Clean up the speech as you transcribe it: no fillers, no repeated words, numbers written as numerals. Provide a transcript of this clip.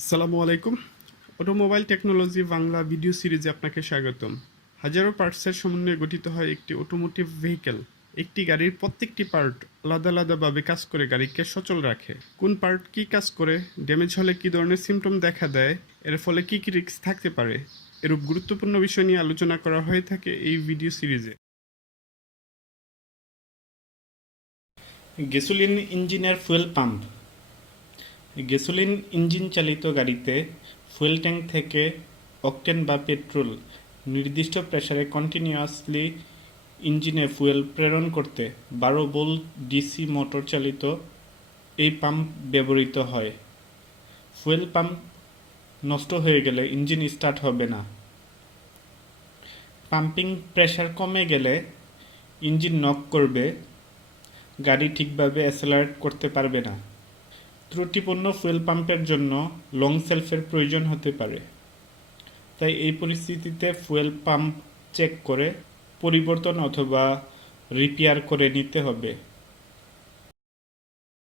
আসসালামু আলাইকুম। Automobile technology Bangla video সিরিজে আপনাকে স্বাগতম। হাজারো পার্টসের সমন্বয়ে গঠিত হয় একটি অটোমোটিভ ভেহিকেল। একটি গাড়ির প্রত্যেকটি পার্ট আলাদা আলাদাভাবে কাজ করে গাড়িকে সচল রাখে। কোন পার্ট কী কাজ করে, ড্যামেজ হলে কী ধরনের সিমটম দেখা দেয়, এর ফলে কী কী রিস্ক থাকতে পারে, এরূপ গুরুত্বপূর্ণ বিষয় নিয়ে আলোচনা করা হয়ে থাকে এই ভিডিও সিরিজে। গ্যাসোলিন ইঞ্জিনের ফুয়েল পাম্প। গ্যাসোলিন ইঞ্জিন চালিত গাড়িতে ফুয়েল ট্যাঙ্ক থেকে অকটেন বা পেট্রোল নির্দিষ্ট প্রেসারে কন্টিনিউয়াসলি ইঞ্জিনে ফুয়েল প্রেরণ করতে 12 ভোল্ট ডিসি মোটর চালিত এই পাম্প ব্যবহৃত হয়। ফুয়েল পাম্প নষ্ট হয়ে গেলে ইঞ্জিন স্টার্ট হবে না। পাম্পিং প্রেসার কমে গেলে ইঞ্জিন নক করবে, গাড়ি ঠিকভাবে অ্যাসেলারেট করতে পারবে না। ত্রুটিপূর্ণ ফুয়েল পাম্পের জন্য লং সেলফের প্রয়োজন হতে পারে। তাই এই পরিস্থিতিতে ফুয়েল পাম্প চেক করে পরিবর্তন অথবা রিপেয়ার করে নিতে হবে।